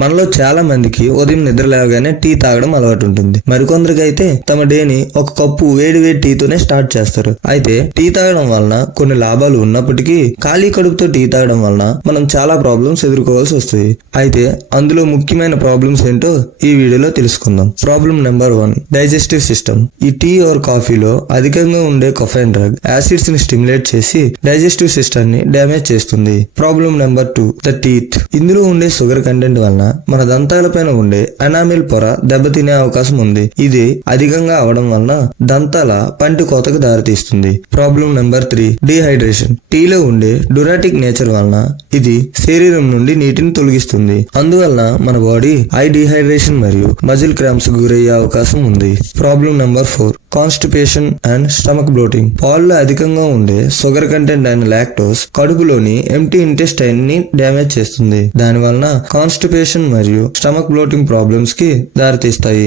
మనలో చాలా మందికి ఉదయం నిద్ర లేవగానే టీ తాగడం అలవాటు ఉంటుంది. మరికొందరికి అయితే తమ డేని ఒక కప్పు వేడి వేడి టీతోనే స్టార్ట్ చేస్తారు. అయితే టీ తాగడం వలన కొన్ని లాభాలు ఉన్నప్పటికీ ఖాళీ కడుపుతో టీ తాగడం వలన మనం చాలా ప్రాబ్లమ్స్ ఎదుర్కోవాల్సి వస్తుంది. అయితే అందులో ముఖ్యమైన ప్రాబ్లమ్స్ ఏంటో ఈ వీడియోలో తెలుసుకుందాం. Problem number 1, digestive system. ఈ టీ ఆర్ కాఫీలో అధికంగా ఉండే కెఫెన్ డ్రగ్ యాసిడ్స్ ని స్టిమ్యులేట్ చేసి డైజెస్టివ్ సిస్టమ్ ని డ్యామేజ్ చేస్తుంది. Problem number 2, the teeth. ఇందులో ఉండే షుగర్ కంటెంట్ వలన మన దంతాల పైన ఉండే ఎనామిల్ పొర దెబ్బతినే అవకాశం ఉంది. ఇది అధికంగా అవడం వలన దంతాల పంటి కోతకు దారితీస్తుంది. Problem number 3, dehydration. టీలో ఉండే డ్యూరాటిక్ నేచర్ వలన ఇది శరీరం నుండి నీటిని తొలగిస్తుంది. అందువలన మన బాడీ హై డీహైడ్రేషన్ మరియు మజిల్ క్రాంప్స్ గురయ్యే అవకాశం ఉంది. Problem number 4, constipation and stomach bloating. పాల్లో అధికంగా ఉండే షుగర్ కంటెంట్ అయిన లాక్టోస్ కడుపులోని ఎంప్టీ ఇంటెస్టైన్ ని డ్యామేజ్ చేస్తుంది. దాని వలన కాన్స్టిపేషన్ మరియు స్టమక్ బ్లోటింగ్ ప్రాబ్లమ్స్ కి దారితీస్తాయి.